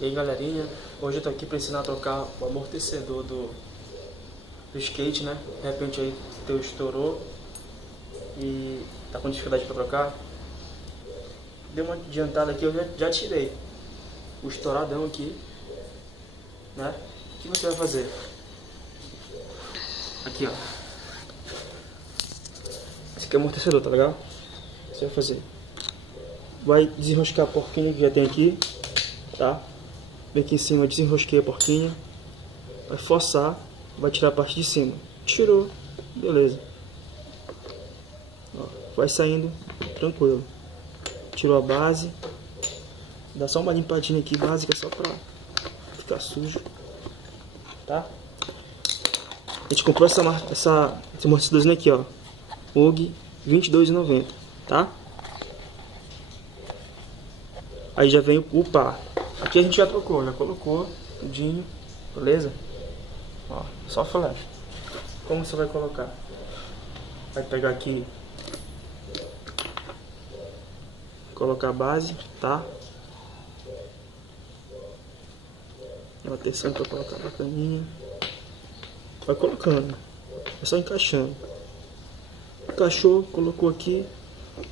E aí galerinha, hoje eu tô aqui pra ensinar a trocar o amortecedor do skate, né? De repente aí o teu estourou e tá com dificuldade pra trocar. Deu uma adiantada aqui, eu já tirei o estouradão aqui, né? O que você vai fazer? Aqui, ó. Esse aqui é o amortecedor, tá legal? O que você vai fazer? Vai desenroscar a porquinha que já tem aqui, tá? Vem aqui em cima, desenrosquei a porquinha. Vai forçar, vai tirar a parte de cima. Tirou, beleza. Ó, vai saindo, tranquilo. Tirou a base. Dá só uma limpadinha aqui básica, só pra ficar sujo, tá? A gente comprou esse amortecedorzinho aqui, ó. UG R$22,90, tá? Aí já vem o par. Aqui a gente já trocou, já colocou tudinho, beleza? Ó, só flash. Como você vai colocar? Vai pegar aqui, colocar a base, tá? Dá atenção pra colocar bacaninha. Vai colocando, é só encaixando. Encaixou, colocou aqui,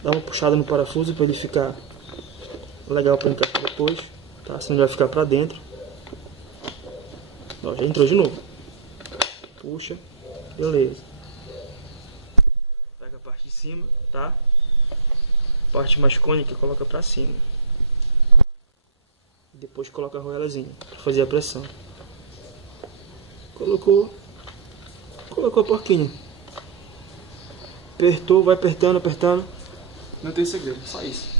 dá uma puxada no parafuso para ele ficar legal para encaixar depois, tá? Senão ele vai ficar para dentro. Ó, já entrou de novo. Puxa, beleza. Pega a parte de cima, tá? A parte mais cônica coloca para cima. Depois coloca a arruelazinha para fazer a pressão. Colocou a porquinha. Apertou, vai apertando, apertando. Não tem segredo, só isso.